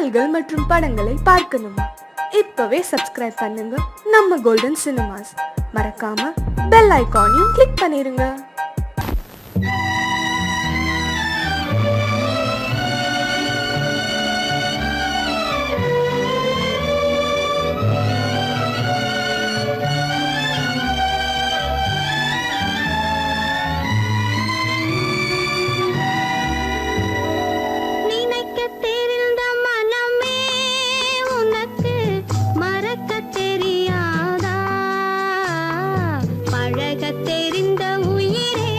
பாடல்கள் மற்றும் படங்களை பார்க்கணுமா? இப்பவே சப்ஸ்கிரைப் பண்ணுங்க நம்ம கோல்டன் சினிமாஸ். மறக்காம பெல் ஐகானையும் கிளிக் பண்ணிருங்க. தெரிந்த உயிரே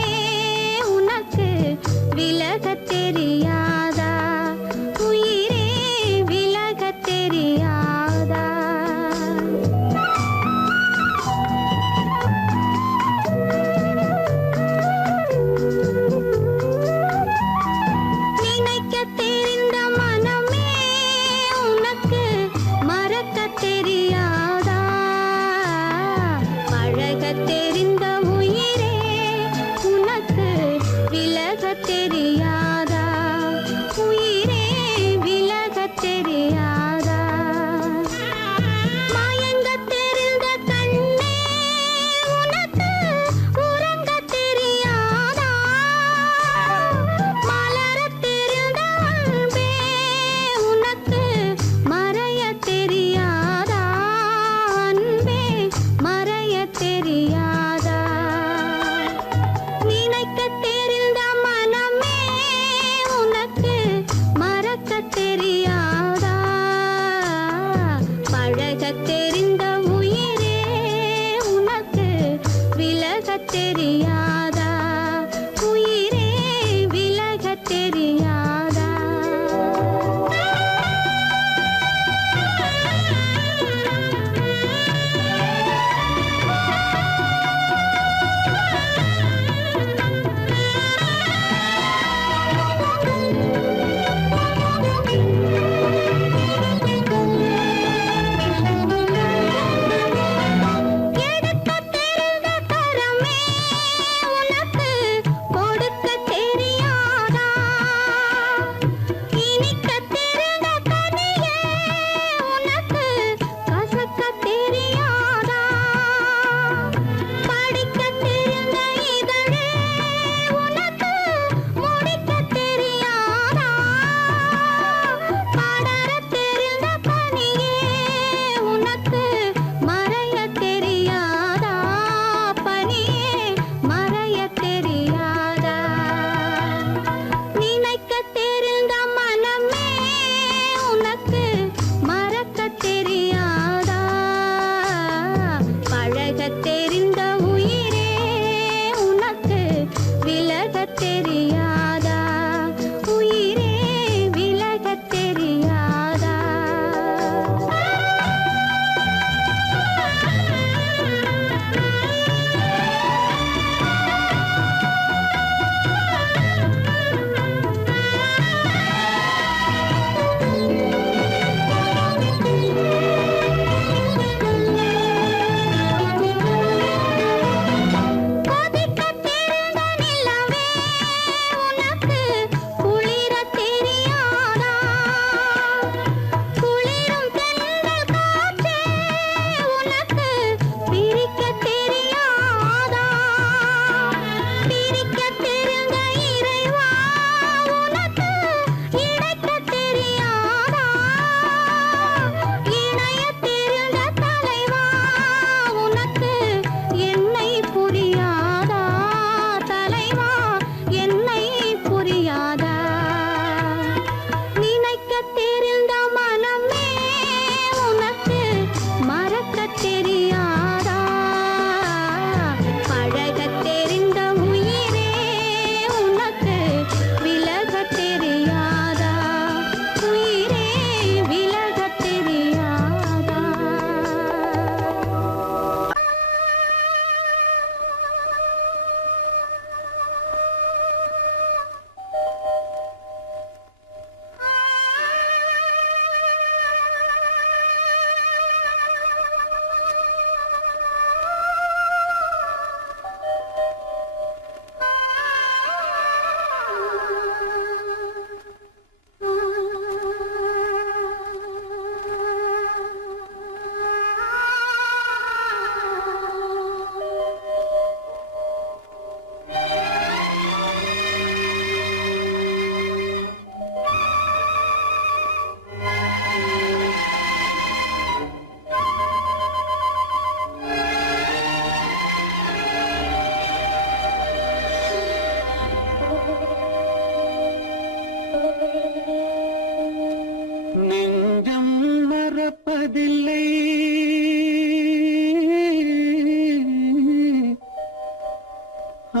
நெஞ்சம் மறப்பதில்லை,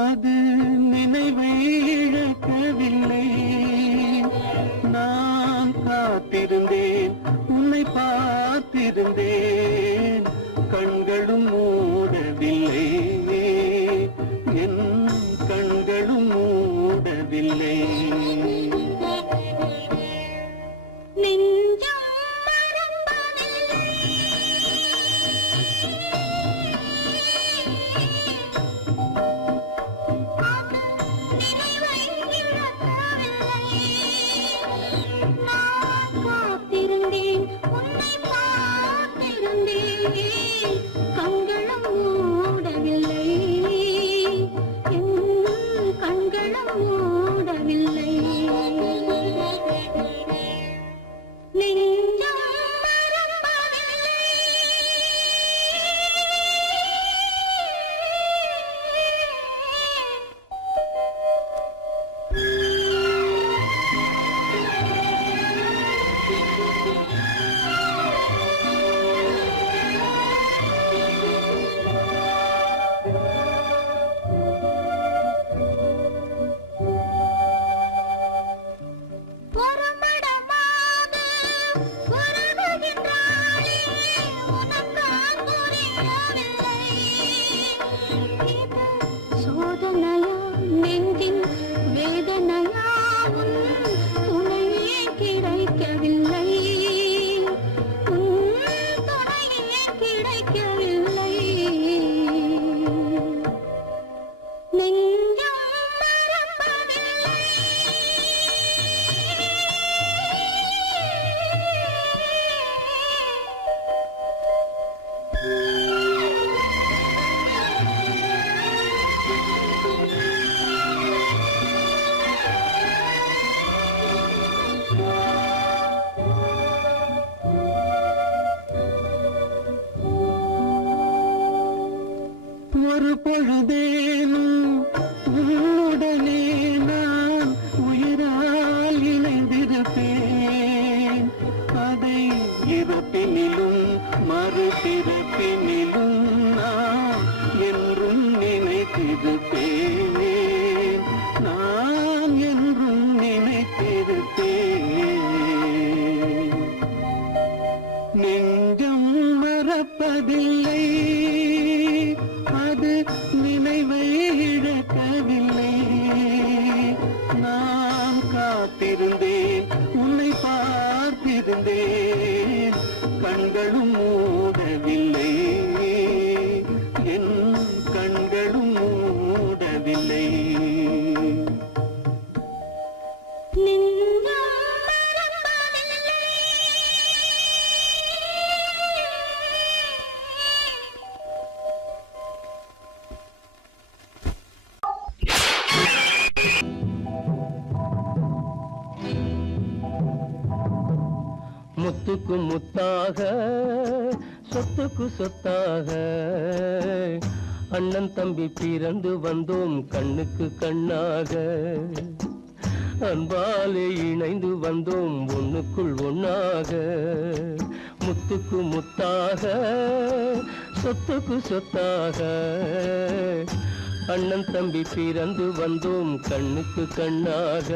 அது நினைவை இழக்கவில்லை. நான் காத்திருந்தேன், உன்னை பார்த்திருந்தேன், கண்களும் மூடவில்லை, என் கண்களும் மூடவில்லை. ஒரு பொழுதேனும் உன்னுடனே நான் உயிரால் இணைந்திருப்பேன். அதை இறப்பினிலும் மறுபிறப்பினிலும் நான் என்றும் நினைத்திருப்பேன், நான் என்றும் நினைத்திருப்பேன். நெஞ்சம் மறப்பதில்லை, அது நினைவை இழக்கவில்லை. நான் காத்திருந்தேன், உன்னை பார்த்திருந்தேன், கண்களும் மூடவில்லை, என் கண்களும் மூடவில்லை. முத்துக்கு முத்தாக, சொத்துக்கு சொத்தாக, அண்ணன் தம்பி பிறந்து வந்தோம் கண்ணுக்கு கண்ணாக. அன்பாலே இணைந்து வந்தோம் ஒண்ணுக்குள் ஒண்ணாக. முத்துக்கு முத்தாக, சொத்துக்கு சொத்தாக, அண்ணன் தம்பி பிறந்து வந்தோம் கண்ணுக்கு கண்ணாக.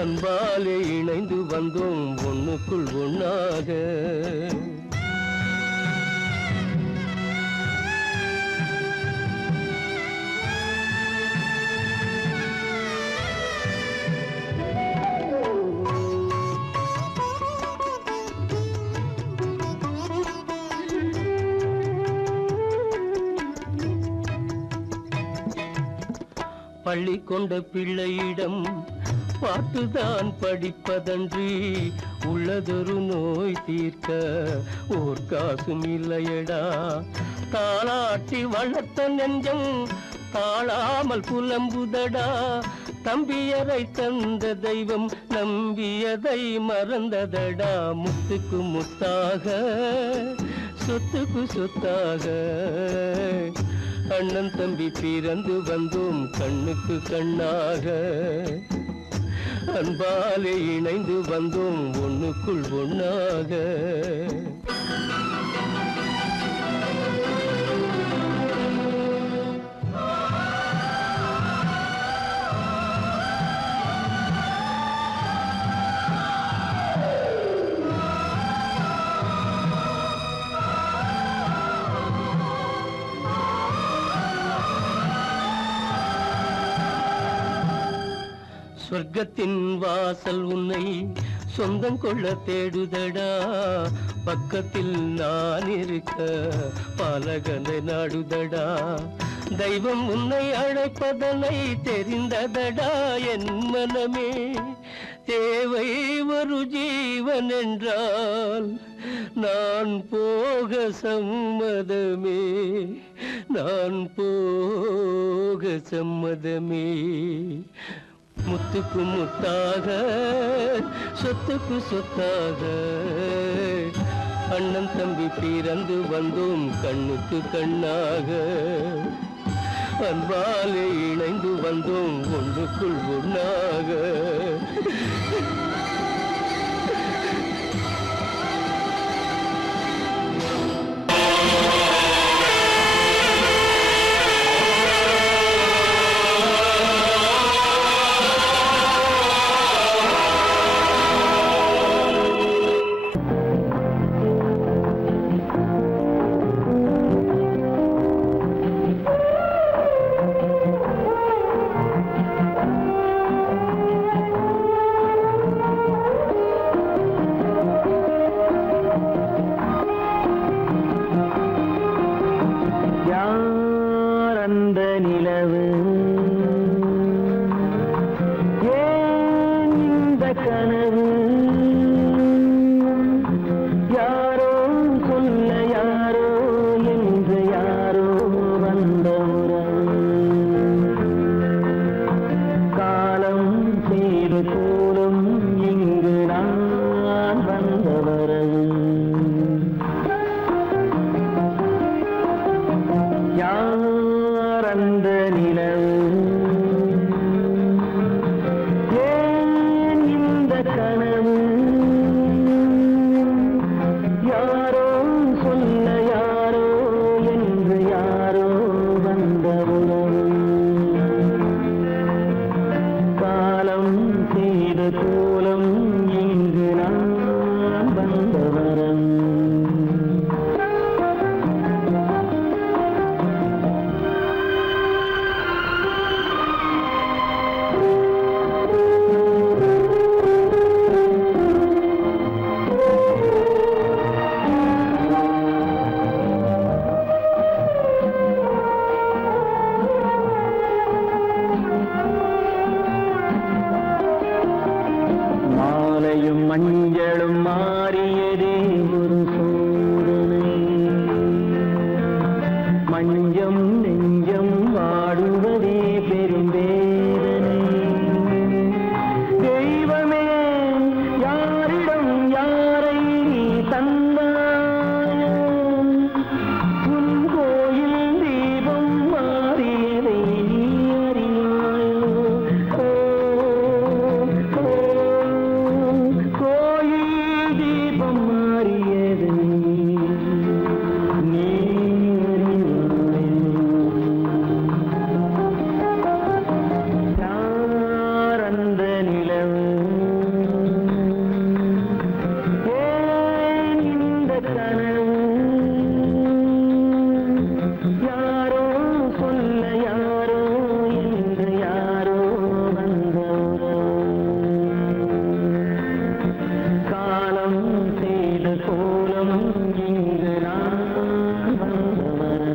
அன்பாலே இணைந்து வந்தோம் ஒண்ணுக்குள் ஒண்ணாக. பள்ளி கொண்ட பிள்ளையிடம் பாட்டுதான் படிப்பதன்றி உள்ளதொரு நோய் தீர்க்க ஓர் காசும் இல்லையடா. தாளாட்டி வளர்த்த நெஞ்சம் தாழாமல் புலம்புதடா. தம்பியரை தந்த தெய்வம் நம்பியதை மறந்ததடா. முத்துக்கு முத்தாக, சொத்துக்கு சொத்தாக, அண்ணன் தம்பி பிறந்து வந்தோம் கண்ணுக்கு கண்ணாக. அன்பாலே இணைந்து வந்தோம் ஒண்ணுக்குள் ஒண்ணாக. சொர்க்கத்தின் வாசல் உன்னை சொந்தம் கொள்ள தேடுதடா, பக்கத்தில் நான் இருக்க பாலகனை நாடுதடா. தெய்வம் உன்னை அழைப்பதனை தெரிந்ததடா என் மனமே. தேவை ஒரு ஜீவன் என்றால் நான் போக சம்மதமே, நான் போக சம்மதமே. முத்துக்கு முத்தாக சொத்துக்கு சொத்தாக அண்ணன் தம்பி பிறந்து வந்தோம் கண்ணுக்கு கண்ணாக. அன்பாலே இணைந்து வந்தோம் ஒன்றுக்குள் ஒண்ணாக. மஞ்சளும் மாறியதே ஒரு சோதனை. மஞ்சம் நெஞ்சம் வாடுவதே பெரும் வேதனை. தெய்வமே யாரிடம் யாரை நீ தந்தாயோ, உன் கோயில் தீபம் மாறியதை நீ அறியாயோ. கோயில் தீபம் மாறியதை நீ யார் அந்த நிலவு, ஏன் இந்த கனவு, யாரோ சொல்ல யாரோ என்று யாரோ வந்த காலம் செய்த கோலம் இங்கு நான் வந்தவன்.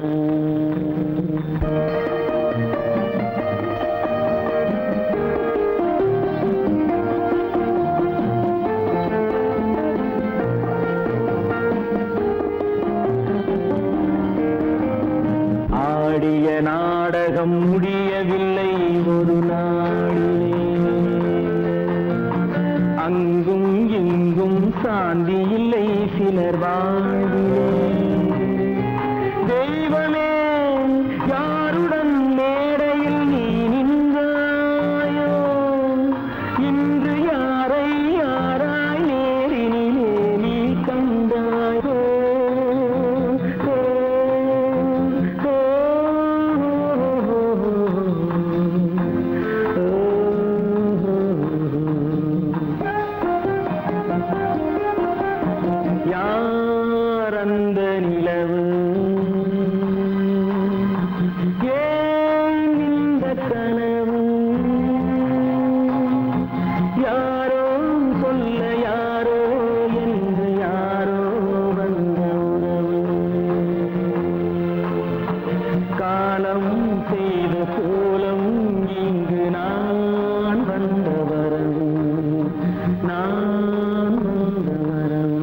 ஆடிய நாடகம் முடியவில்லை ஒரு நாளிலே, அங்கும் இங்கும் சாந்தி இல்லை சிலர் வாழ்விலே. தெய்வமே யாருடன் மேடையில் நீ நின்றாயோ, இன்று யார் அந்த நிலவு ஏன் இந்த கனவு யாரோ சொல்ல யாரோ என்று யாரோ வந்த உறவு காலம் செய்த கோலம் இங்கு நான் வந்த வரவு நான் வந்த வரவு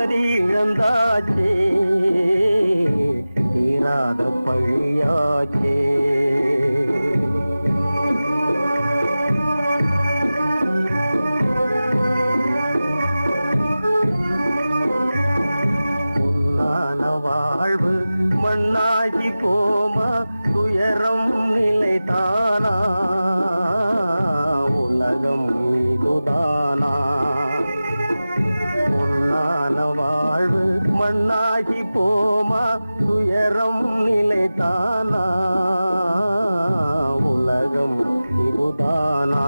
நிம்மதி இழந்தாச்சே தீராத பழியாச்சே வாழ்வு மண்ணாகி போமா துயரம் நிலைதானா உலகம் இதுதானா பொன்னான வாழ்வு மண்ணாகி போமா துயரம் நிலைதானா உலகம் இதுதானா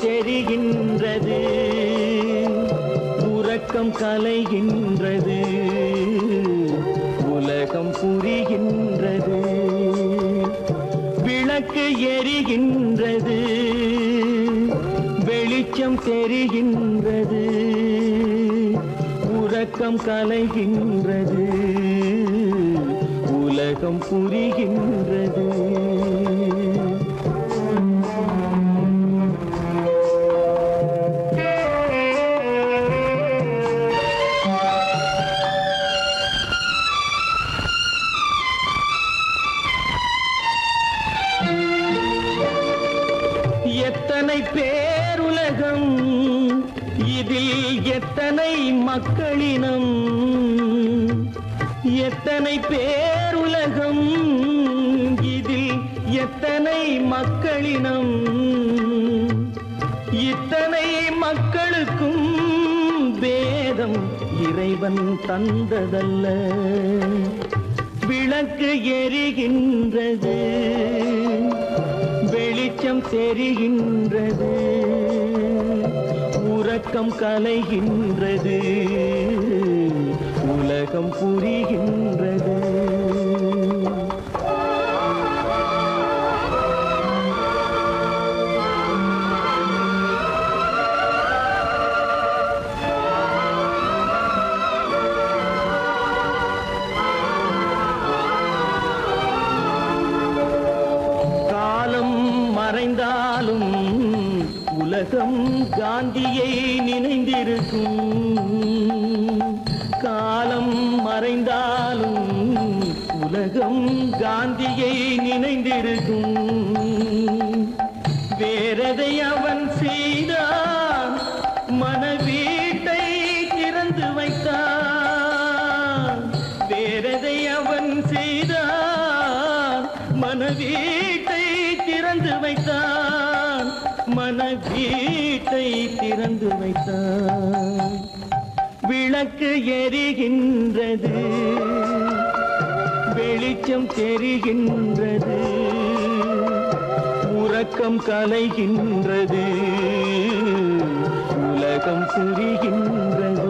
தெரிகின்றது உறக்கம் கலைகின்றது உலகம் புரிகின்றது விளக்கு எரிகின்றது வெளிச்சம் தெரிகின்றது உறக்கம் கலைகின்றது உலகம் புரிகின்றது எத்தனை பேருலகம் இதில் எத்தனை மக்களினம் எத்தனை பேருலகம் இதில் எத்தனை மக்களினம் இத்தனை மக்களுக்கும் வேதம் இறைவன் தந்ததல்ல விளக்கு எரிகின்றது வெளிச்சம் தெரிகின்றது உறக்கம் கலைகின்றது உலகம் புரிகின்றது மறைந்தாலும் உலகம் காந்தியை நினைந்திருக்கும் காலம் மறைந்தாலும் உலகம் காந்தியை நினைந்திருக்கும் வேறதை அவன் செய்தான் மனவீட்டை திறந்து வைத்தான் வேறதை அவன் செய்தான் மனவீட்டை திறந்து வைத்தான் மனவீட்டை திறந்து வைத்தான் விளக்கு எரிகின்றது வெளிச்சம் தெரிகின்றது உறக்கம் கலைகின்றது உலகம் புரிகின்றது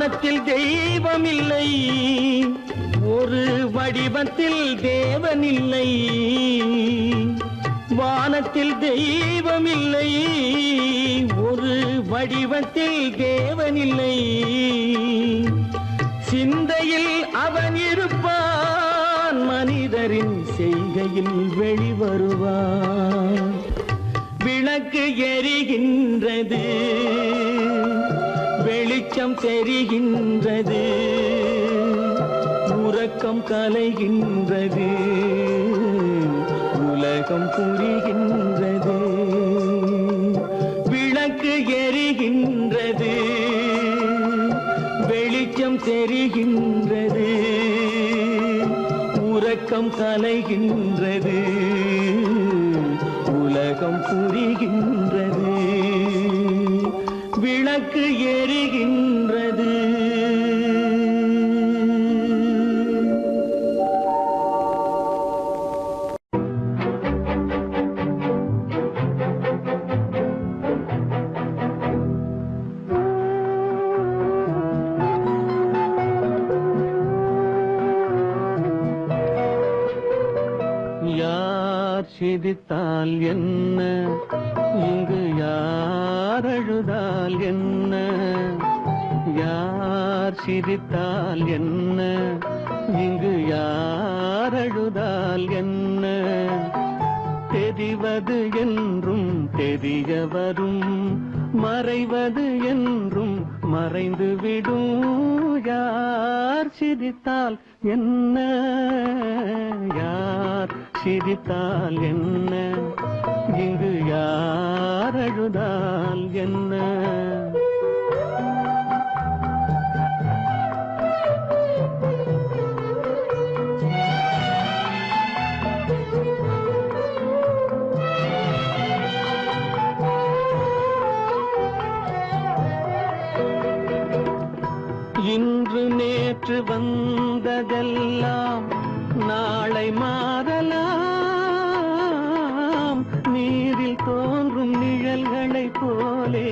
வானத்தில் தெய்வம் இல்லை ஒரு வடிவத்தில் தேவன் இல்லை வானத்தில் தெய்வம் இல்லை ஒரு வடிவத்தில் தேவன் இல்லை சிந்தையில் அவன் இருப்பான் மனிதரின் செய்கையில் வெளிவருவான் விளக்கு எரிகின்றது வெளிச்சம் தெரிகின்றது உறக்கம் கலைகின்றது உலகம் புரிகின்றது விளக்கு எரிகின்றது வெளிச்சம் தெரிகின்றது துக்கம் கலைகின்றது, உலகம் புரிகின்றது, விளக்கு எரிகின்றது. யார் சிரித்தால் என்ன, இங்கு யார் அழுதால் என்ன, யார் சிரித்தால் என்ன, இங்கு யார் அழுதால் என்ன, தெரிவது என்றும் தெரிய வரும், மறைவது என்றும் மறைந்துவிடும். யார் சிரித்தால் என்ன, யார் சிரித்தால் என்ன, இங்கு யார் அழுதால் என்ன. இன்று நேற்று வந்ததெல்லாம் நாளை மாறலாம், நீரில் தோன்றும் நிழல்களைப் போலே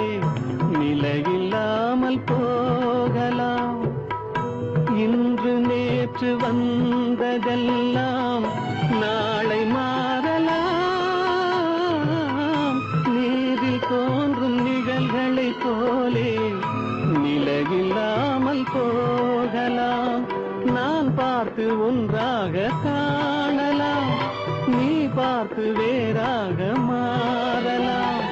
நிலையில்லாமல் போகலாம். இன்று நேற்று வந்ததெல்லாம் நாளை மாறலாம், நீரில் தோன்றும் நிழல்களைப் போலே நிலையில்லாமல் போகலாம். நான் பார்த்து ஒன்றாக காணலாம், நீ பார்த்து வேறாக மாறலாம்.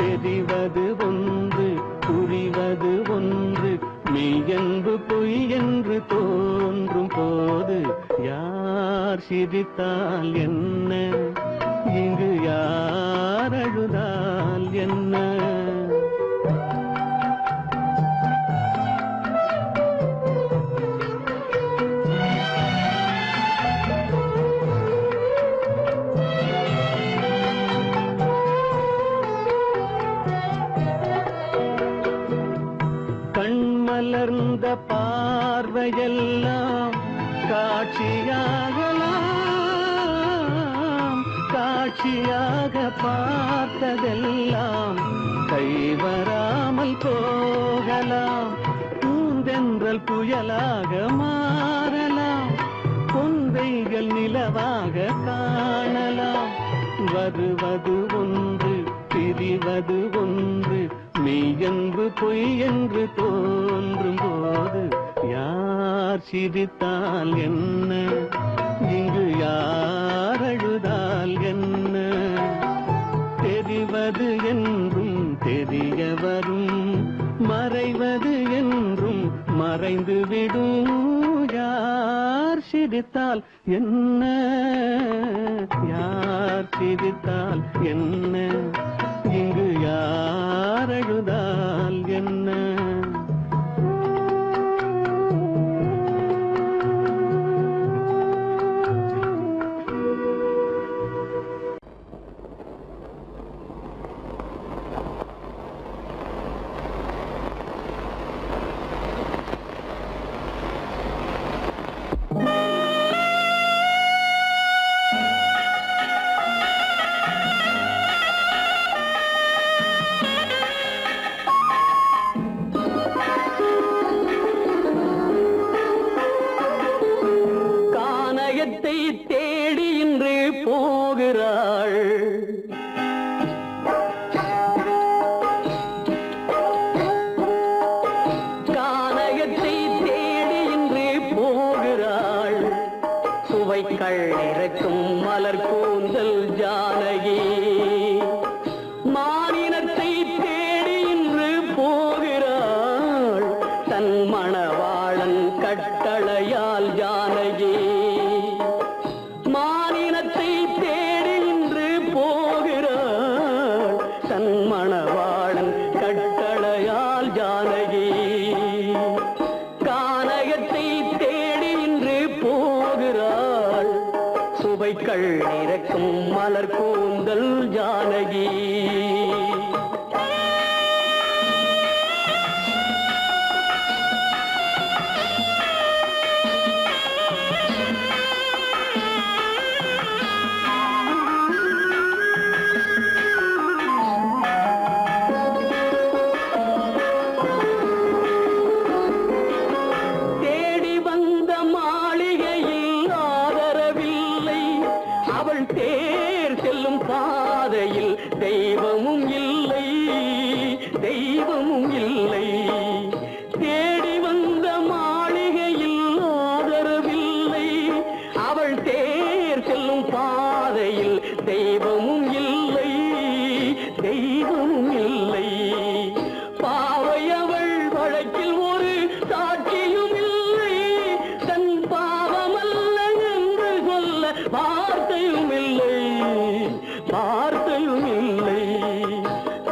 தெரிவது ஒன்று, புரிவது ஒன்று, மெய்யென்பு பொய் என்று தோன்றும் போது யார் சிரித்தால் என்ன, இங்கு யார் அழுதால் என்ன. கண்மலர்ந்த பார்வையெல்லாம் காட்சியாகலாம், காட்சியாக பார்த்ததெல்லாம் கைவராமல் போகலாம். பூந்தென்றல் புயலாக மாறலாம், கொந்தைகள் நிலவாக காணலாம். வருவது ஒன்று, பிரிவது ஒன்று, மெய்யென்பு பொய் என்று தோன்றும் போது யார் சிரித்தால் என்ன, இங்கு யார் அழுதால் என்ன. தெரிவது என்றும் தெரிய வரும், மறைவது என்றும் மறைந்துவிடும். யார் சிரித்தால் என்ன, யார் சிரித்தால் என்ன, இங்கு யார் அழுதால் என்ன. கூந்தல் ஜானகி. தெய்வமும் இல்லை, தெய்வமும் இல்லை. தேடி வந்த மாளிகையில் ஆதரவில்லை, அவள் தேர் செல்லும் பாதையில் தெய்வமும் இல்லை, தெய்வமும் இல்லை. பாவை அவள் வழக்கில் ஒரு சாட்சியும் இல்லை, தன் பாவமல்ல என்று சொல்ல வார்த்தையும் இல்லை, வார்த்தையும் இல்லை.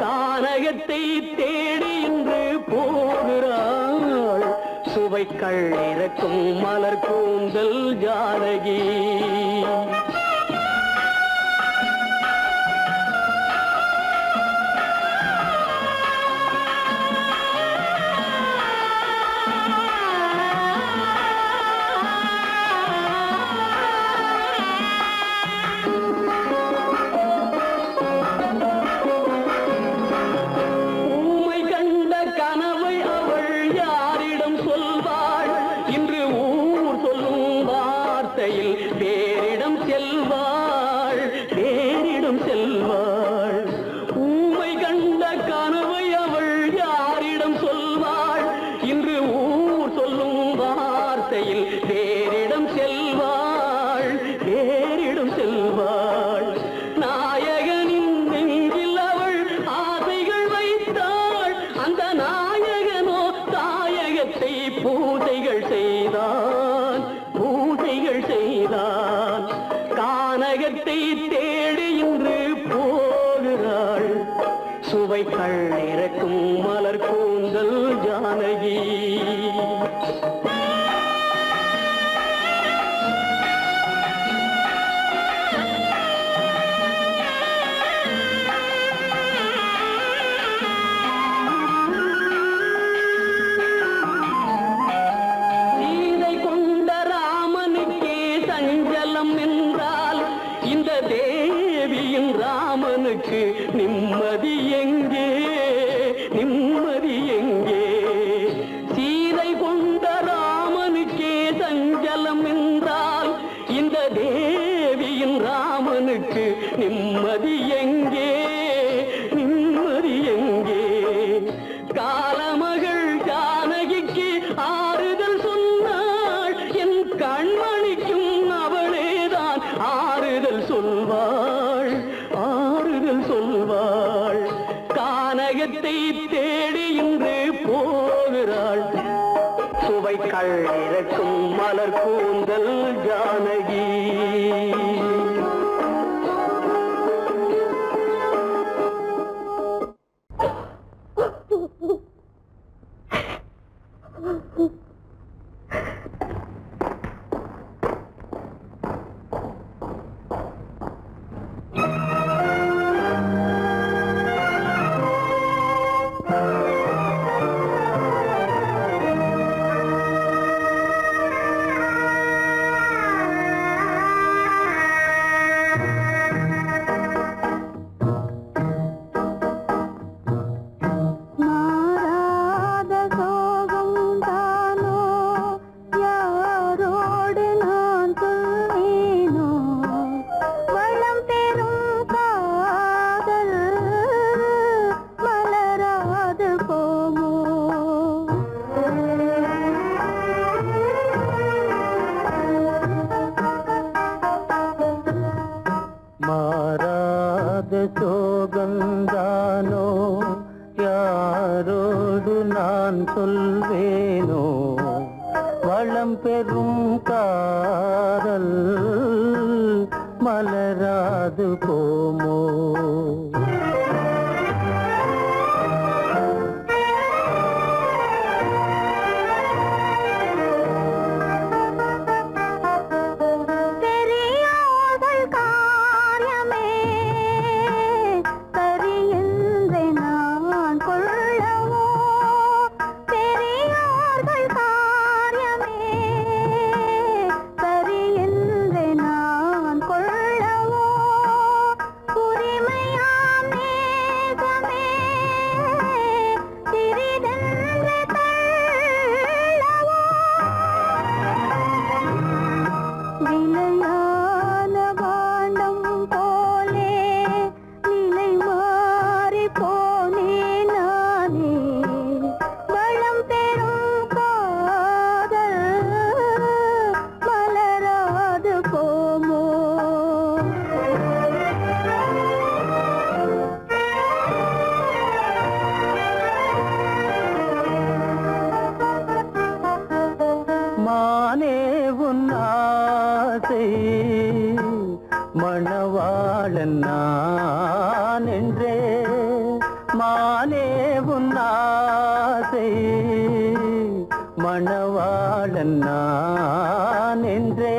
கானகத்தை தேடி இன்று போகிறாள், சுவைக்கள் இறக்கும் மலர் கூந்தல் ஜானகி. தேரிடம் செல்வாள், தேரிடம் செல்வாள். ஊமை கண்ட கனவை அவள் யாரிடம் சொல்வாள், இன்று ஊர் சொல்லும் வார்த்தையில் தேரிடம் செல்வாள், தேரிடம் செல்வாள். நாயகனின் நெஞ்சில் அவள் ஆசைகள் வைத்தாள், அந்த நாயகனோ தாயகத்தை பூசைகள் செய்தான், பூசைகள் செய்தான். கானகத்தை தேடி இன்று போகிறாள், சுவைக்கள் இறக்கும் மலர் கூந்தல் ஜானகி. இந்த தேவியின் ராமனுக்கு நிம்மதி எங்கே, நிம்மதி எங்கே? சீதை கொண்ட ராமனுக்கே சஞ்சலம் என்றால் இந்த தேவியின் ராமனுக்கு நிம்மதி எங்கே, நிம்மதி எங்கே? காலமகள் ஜானகிக்கு ஆறுதல் சொன்னாள், என் கண்மணிக்கும் அவளேதான் ஆறுதல் சொல்வாள், ஆறுதல் சொல்வாள். கானகத்தை தேடி இன்று போகிறாள், சுவைக்கள் இறக்கும் மலர் கூந்தல் ஜானகி. சோகந்தானோ யாரோடு நான் சொல்வேனோ, வளம் பெறும் காதல் மலராது போமோ. மானே உன்னாசை மணவாளன் நான் என்றே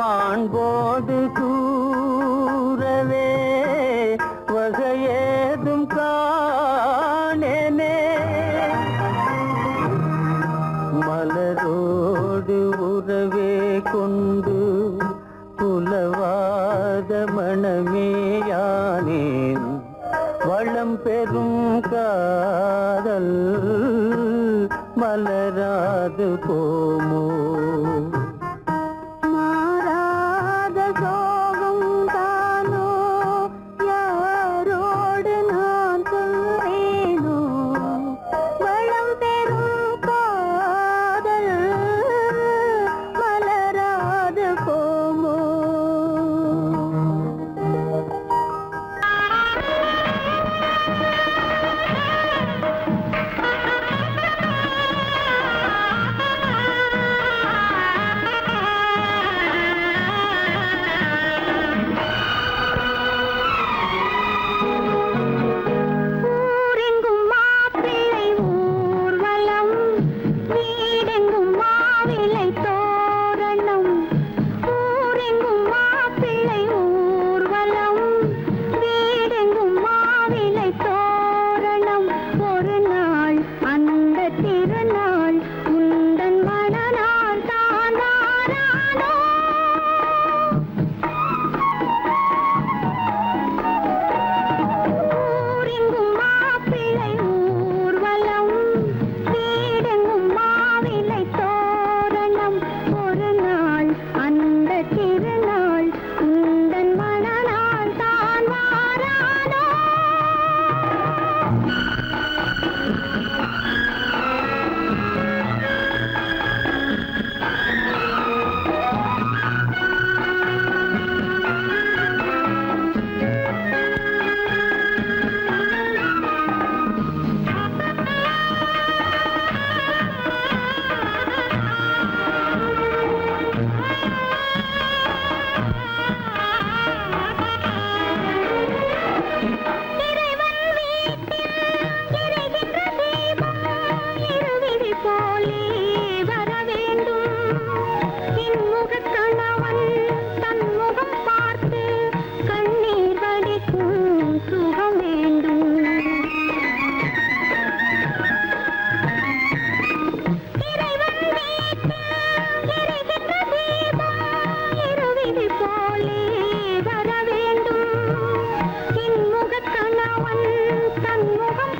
மாண்போடு கூறவே வகையேதும் காணேனே மலரோடு உறவே கொண்டு புலவாத மணமேயானேன் வளம் பெறும் காதல் மலராது போமோ மாறாத சோகம் தானோ யாரோடு நான் சொல்வேனோ வளம் பெறும் காதல் மலராது போமோ ஊரெங்கும் மாப்பிள்ளை ஊர்வலம் வீடெங்கும் மாவிளை தோரணம் ஊரெங்கும் மாப்பிள்ளை ஊர்வலம் வீடெங்கும் மாவிளை தோரணம் ஒரு நாள் அந்த திருநாள் உந்தன் மணநாள் தான் வாரானோ ஊரெங்கும் மாப்பிள்ளை ஊர்வலம் வீடெங்கும் மாவிளை தோரணம் ஒரு நாள் அந்த திருநாள் உந்தன் மணநாள் தான் வாரானோ இறைவன் வீட்டில் எரிகின்ற தீபம் இருவிழி போலே வர வேண்டும் இன்முகக் கணவன் தன் முகம் பார்த்து கண்ணீர் வடிக்கும் சுகம் வேண்டும் இறைவன் வீட்டில் எரிகின்ற தீபம் இருவிழி போலே வர வேண்டும் இன்முகக் கணவன் தன் முகம்